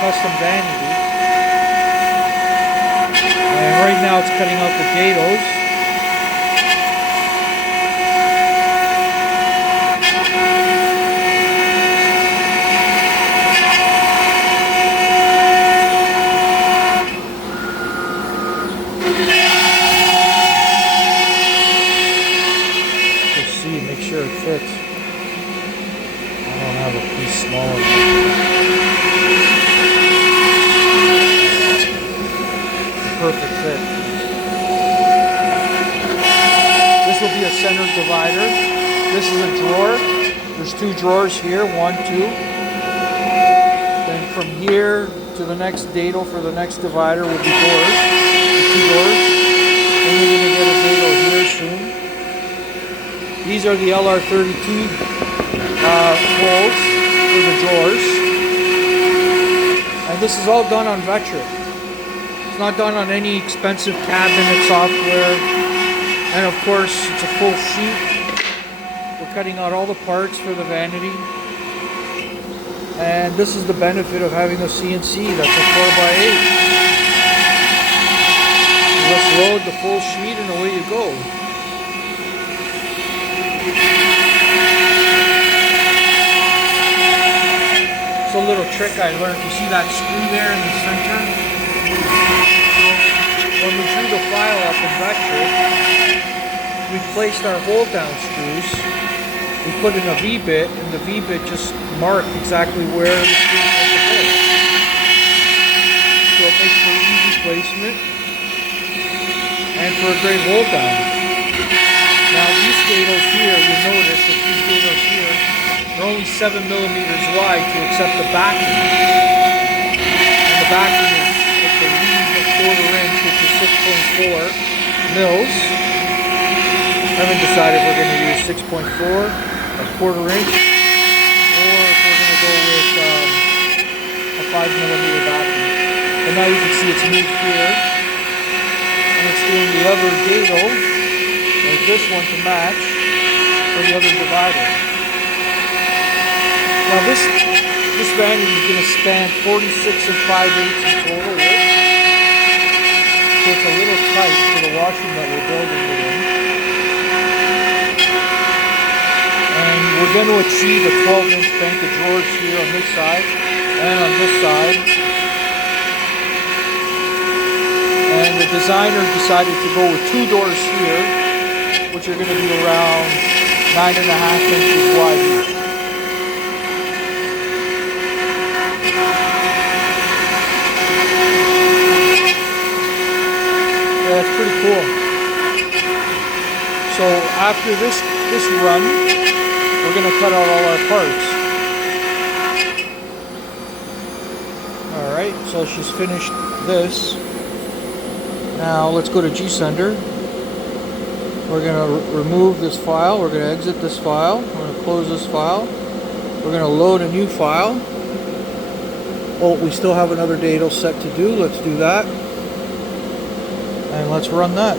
custom vanity. And right now it's cutting out the dados. Make sure it fits. I don't have a piece small enough. Perfect fit. This will be a center divider. This is a drawer. There's two drawers here, 1, 2. Then from here to the next dado for the next divider will be doors. Two doors. And we're going to get a dado here soon. These are the LR32 holes for the drawers. And this is all done on Vectric. It's not done on any expensive cabinet software. And of course, it's a full sheet. We're cutting out all the parts for the vanity. And this is the benefit of having a CNC. That's a 4x8. Let's load the full sheet and away you go. It's a little trick I learned. You see that screw there in the center? When we drew the file up in Vectric, we placed our hold down screws. We put in a V-bit, and the V-bit just marked exactly where the screw was to go. So it makes for easy placement and for a great hold down. Now these dados here, you'll notice that these dados here are only 7 millimeters wide to accept the backing. And the backing is, if they leave a 1/4 inch, which is 6.4 mils. I haven't decided if we're going to use 6.4, a 1/4 inch, or if we're going to go with a 5 millimeter backing. But now you can see it's moved here, and it's doing the other dado, like this one, to match for the other divider. Now this vanity is going to span 46 and 5/8 in total width. So it's a little tight for the washroom that we're building it in. And we're going to achieve a 12-inch bank of drawers here on this side and on this side. And the designer decided to go with 2 doors here, which are going to be around 9.5 inches wide each. Yeah, that's pretty cool. So after this run, we're going to cut out all our parts. Alright, so she's finished this. Now let's go to G-Sender. We're going to remove this file. We're going to exit this file. We're going to close this file. We're going to load a new file. Oh, we still have another dado set to do. Let's do that. And let's run that.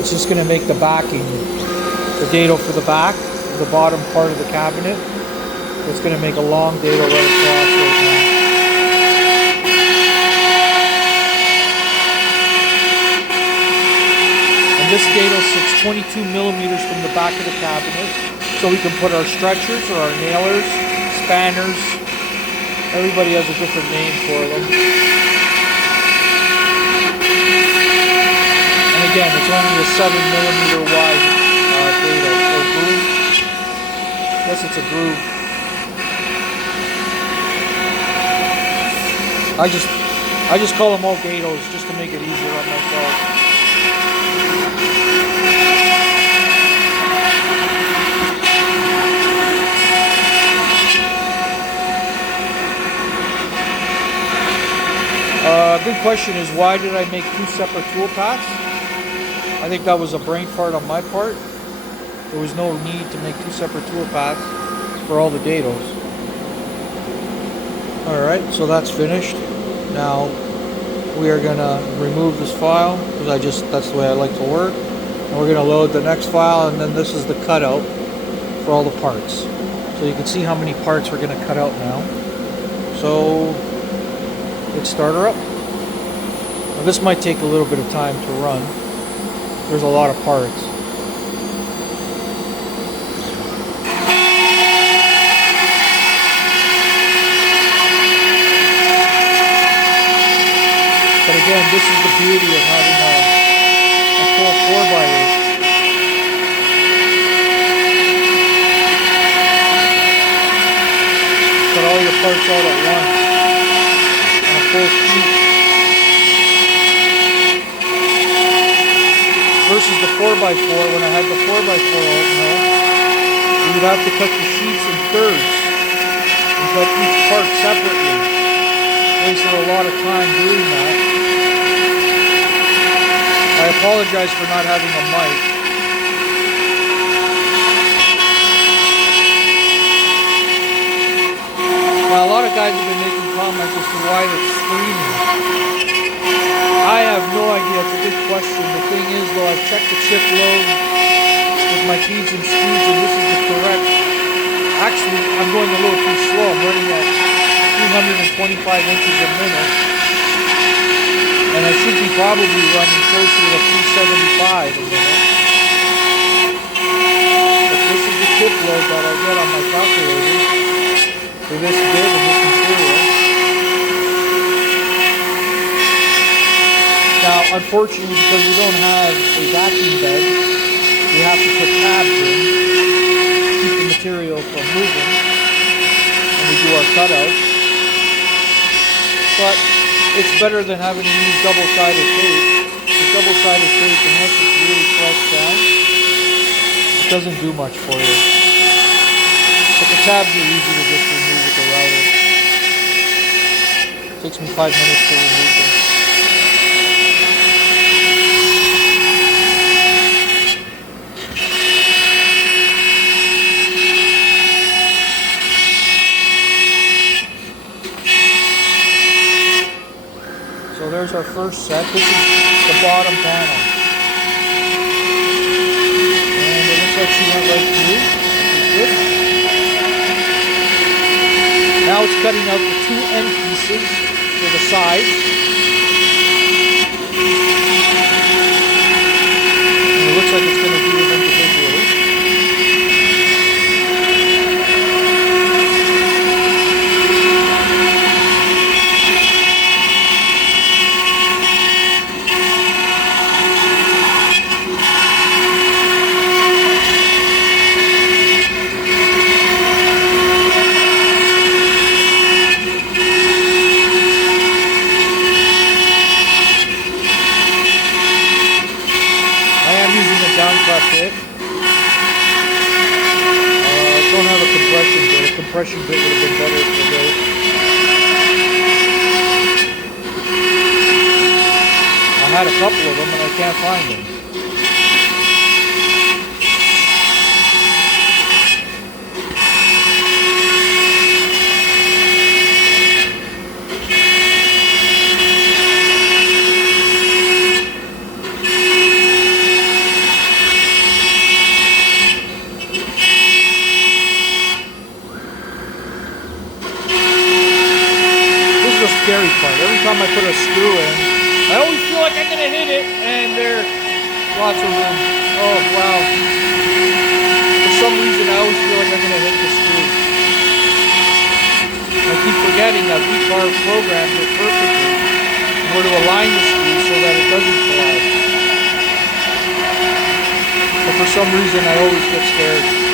It's just going to make the backing, the dado for the back, the bottom part of the cabinet. It's going to make a long dado right across right now. And this dado sits 22 millimeters from the back of the cabinet, so we can put our stretchers or our nailers, spanners. Everybody has a different name for them. And again, it's only a 7 millimeter wide dado, or groove. I guess it's a groove. I just call them all dados just to make it easier on myself. Good question is, why did I make 2 separate tool paths? I think that was a brain fart on my part. There was no need to make 2 separate tool paths for all the dados. Alright, so that's finished. Now we are going to remove this file because that's the way I like to work. And we're going to load the next file, and then this is the cutout for all the parts. So you can see how many parts we're going to cut out now. So let's start her up. Now this might take a little bit of time to run. There's a lot of parts. But again, this is the beauty of having a full 4x8. Cut all your parts out at once on a full sheet. Versus the 4x4, when I had the 4x4 Altmill, you would have to cut the sheets in thirds and cut each part separately. Wasted a lot of time doing that. I apologize for not having a mic. Now, a lot of guys have been making comments as to why it's screaming. I have no idea. It's a good question. The thing is, though, I've checked the chip load with my keys and screws, and this is the correct. Actually, I'm going a little too slow. I'm running at 325 inches a minute, and I should be probably running closer to 375 a minute. But this is the chip load that I get on my calculator for this bit and this material. Now, unfortunately, because we don't have a vacuum bed, we have to put tabs in to keep the material from moving when we do our cutouts. But it's better than having to use double-sided tape. The double-sided tape, unless it's really pressed down, it doesn't do much for you. But the tabs are easy to just remove with the router. It takes me 5 minutes to remove them. So there's our first set. This is the bottom panel. And it looks like she went right through. Good. Now it's cutting out the two end pieces for the sides. And it looks like it's going to do them individually. Bit. Don't have a compression bit. A compression bit would have been better for this. I had a couple of them and I can't find them. Scary part. Every time I put a screw in, I always feel like I'm going to hit it, and there's lots of room. Oh, wow. For some reason, I always feel like I'm going to hit the screw. I keep forgetting that we programmed it perfectly in order to align the screw so that it doesn't fly. But for some reason, I always get scared.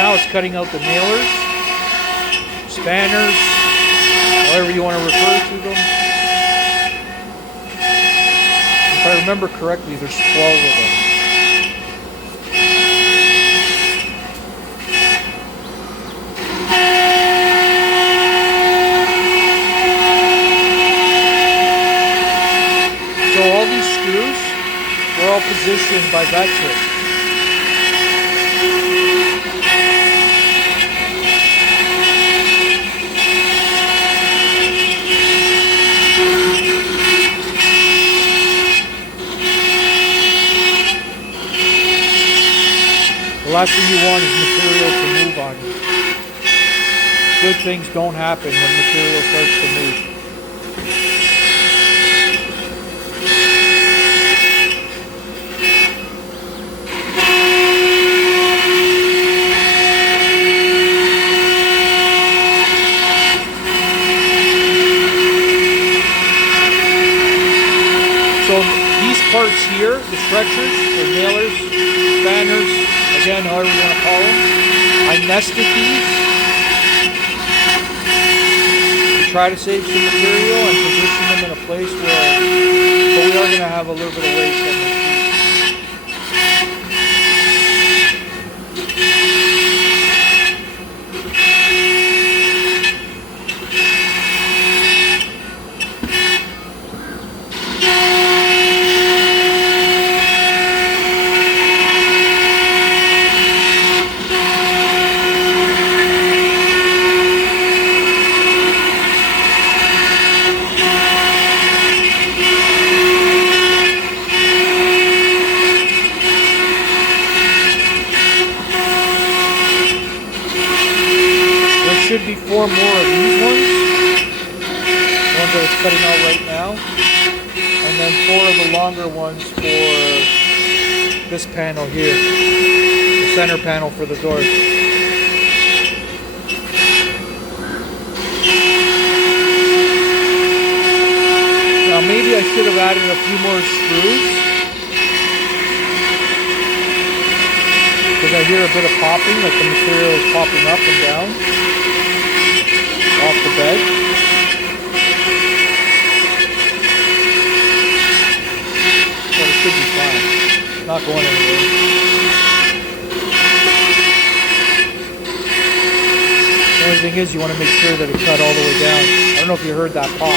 now is cutting out the nailers, spanners, however you want to refer to them. If I remember correctly, there's 12 of them. So all these screws are all positioned by vector. The last thing you want is material to move on you. Good things don't happen when material starts to move. So these parts here, the stretchers, the nailers, spanners, again, however you want to call them, I nested these to try to save some material and position them in a place where, but we are going to have a little bit of waste on this piece. Should be 4 more of these ones that it's cutting out right now, and then 4 of the longer ones for this panel here, the center panel for the door. Now maybe I should have added a few more screws, because I hear a bit of popping, like the material is popping up and down off the bed. But it should be fine. It's not going anywhere. The only thing is you want to make sure that it cut all the way down. I don't know if you heard that pop.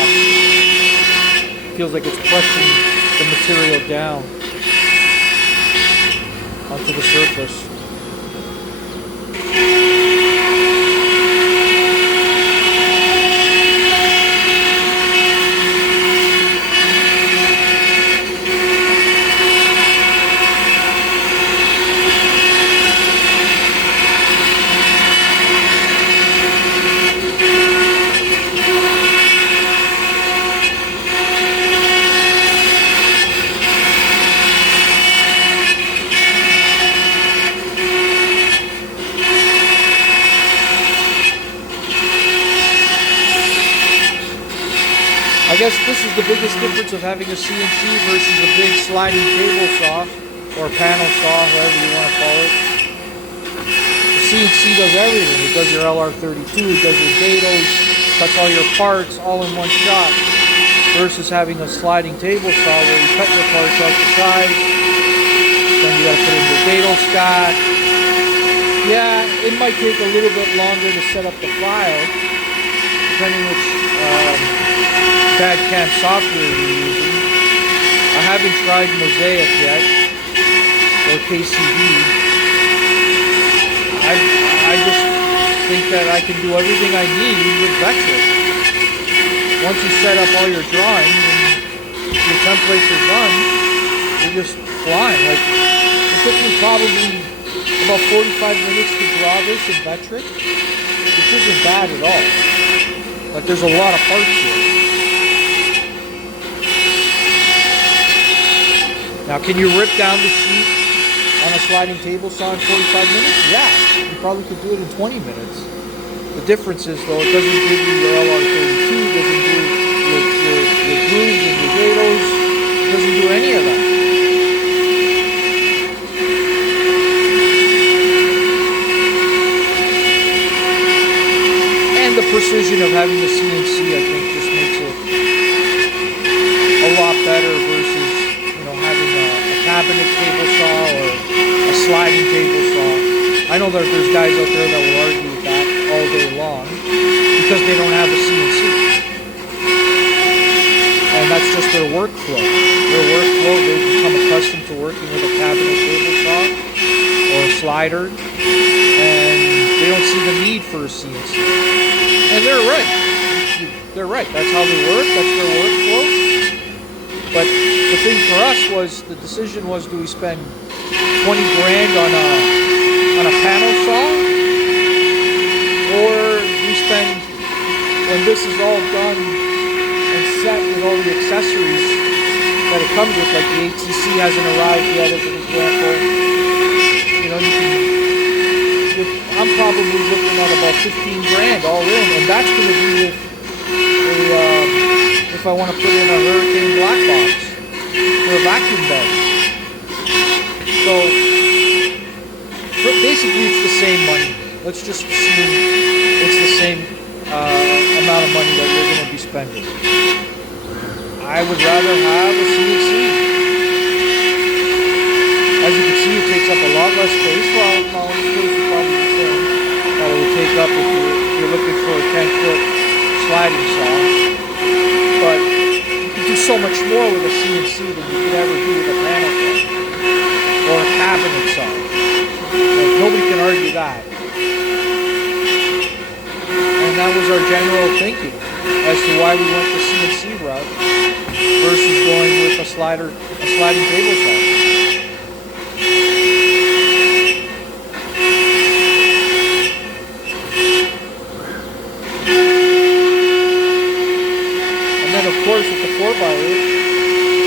It feels like it's pressing the material down onto the surface. I guess this is the biggest difference of having a CNC versus a big sliding table saw or panel saw, however you want to call it. The CNC does everything. It does your LR32, it does your dados, cuts all your parts all in one shot, versus having a sliding table saw where you cut your parts out to size, then you got to put in your dado stack. Yeah, it might take a little bit longer to set up the file, depending which CAD CAM software you're using. I haven't tried Mosaic yet, or KCD. I just think that I can do everything I need with Vector. Once you set up all your drawings and your templates are done, you're just flying. Like, it took me probably about 45 minutes to draw this in Vectric, which isn't bad at all. Like, there's a lot of parts here. Now, can you rip down the sheet on a sliding table saw in 45 minutes? Yeah, you probably could do it in 20 minutes. The difference is, though, it doesn't give you your LR32, it doesn't do your grooves and your dados, it doesn't do any of that. precision of having the CNC, I think, just makes it a lot better versus, you know, having a cabinet table saw or a sliding table saw. I know that there's guys out there that will argue with that all day long because they don't have a CNC. And that's just their workflow. Their workflow, they've become accustomed to working with a cabinet table saw or a slider, and they don't see the need for a CNC. And they're right. They're right. That's how they work. That's their workflow. But the thing for us was, the decision was, do we spend 20 grand on a panel saw, or do we spend, when this is all done and set with all the accessories that it comes with, like the ATC hasn't arrived yet as an example, you know, I'm probably looking at about 15 grand all in, and that's going to be with if I want to put in a hurricane black box for a vacuum bed. So basically it's the same money. Let's just assume it's the same amount of money that you're going to be spending. I would rather have a CNC. As you can see, it takes up a lot less space. Well, the space is probably the same that it would take up if you're looking for a 10-foot sliding saw. But you can do so much more with a CNC than you could ever do with a panel saw or a cabinet saw. Like, nobody can argue that. And that was our general thinking as to why we went the CNC route versus going with a sliding table saw. Of course, with the 4x8,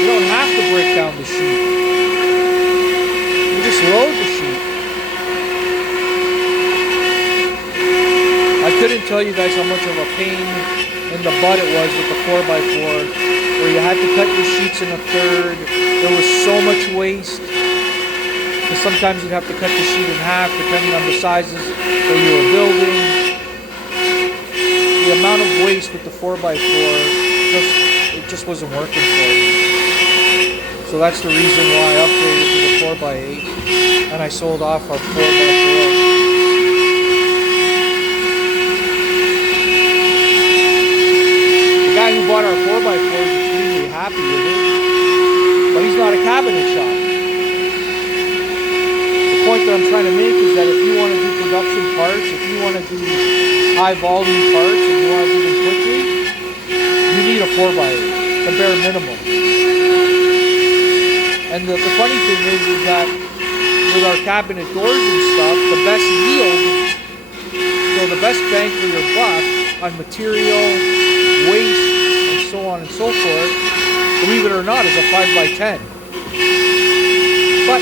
you don't have to break down the sheet. You just load the sheet. I couldn't tell you guys how much of a pain in the butt it was with the 4x4, where you had to cut your sheets in a third. There was so much waste. Because sometimes you'd have to cut the sheet in half, depending on the sizes that you were building. The amount of waste with the 4x4, it just wasn't working for me. So that's the reason why I upgraded to the 4x8 and I sold off our 4x4. The guy who bought our 4x4 is extremely happy with it, but he's not a cabinet shop. The point that I'm trying to make is that if you want to do production parts, if you want to do high volume parts and you want to do them quickly, you need a 4x8, the bare minimum. And the funny thing is that with our cabinet doors and stuff, the best yield, so the best bang for your buck on material, waste, and so on and so forth, believe it or not, is a 5x10. But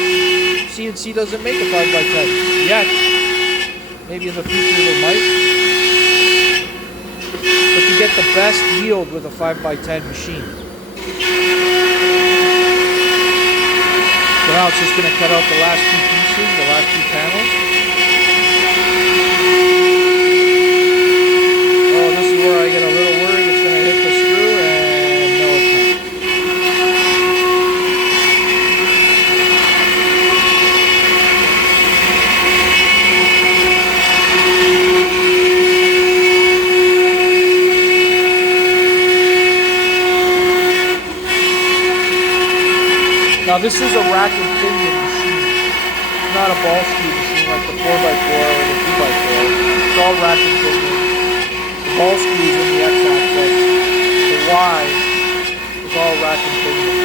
CNC doesn't make a 5x10 yet. Maybe in the future they might. But you get the best yield with a 5x10 machine. So now it's just going to cut out the last two pieces, the last two panels. Oh, this is where I get a little worried it's going to hit the screw, and no, it's not. Now this is a rack and pinion machine. It's not a ball screw machine like the 4x4 or the 2x4. It's all rack and pinion. The ball screw is in the x-axis. The Y is all rack and pinion.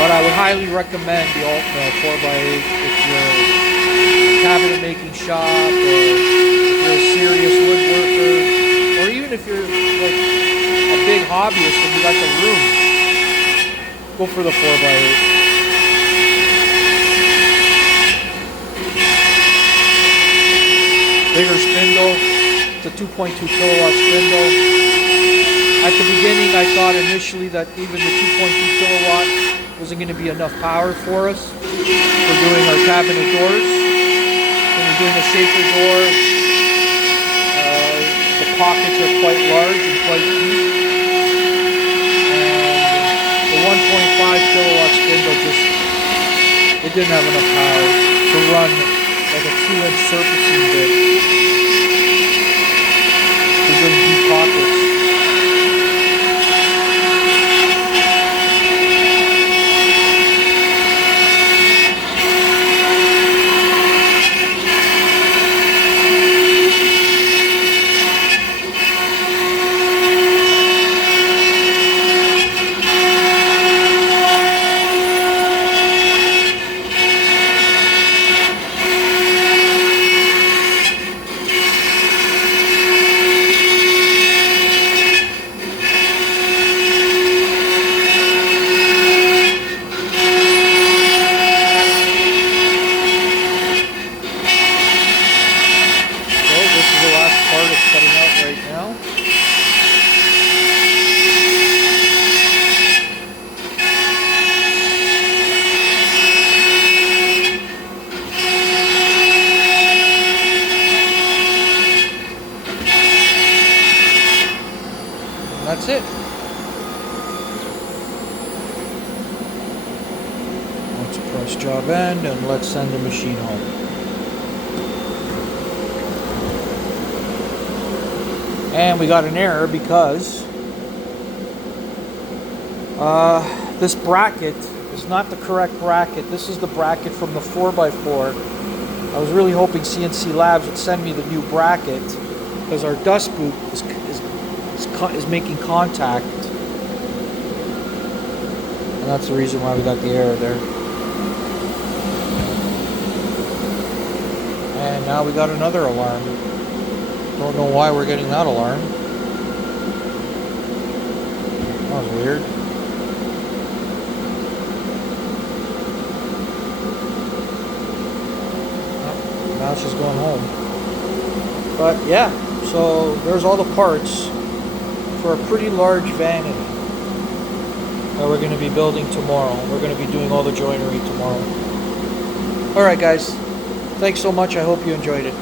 But I would highly recommend the Altmill 4x8 if you're a cabinet making shop, or if you're a serious woodworker, or even if you're like a big hobbyist and you got the room, go for the 4x8. Bigger spindle. It's a 2.2 kilowatt spindle. At the beginning, I thought initially that even the 2.2 kilowatt wasn't going to be enough power for us for doing our cabinet doors. When we're doing a shaper door, the pockets are quite large and quite deep. And the 1.5 kilowatt spindle it didn't have enough power to run like a 2-inch surfacing bit. These are deep pockets. That's it. Let's press job end and let's send the machine home. And we got an error because this bracket is not the correct bracket. This is the bracket from the 4x4. I was really hoping CNC Labs would send me the new bracket because our dust boot is making contact, and that's the reason why we got the error there. And now we got another alarm. Don't know why we're getting that alarm. That was weird. Oh, now she's going home. But yeah, so there's all the parts for a pretty large vanity that we're going to be building tomorrow. We're going to be doing all the joinery tomorrow. Alright guys, thanks so much. I hope you enjoyed it.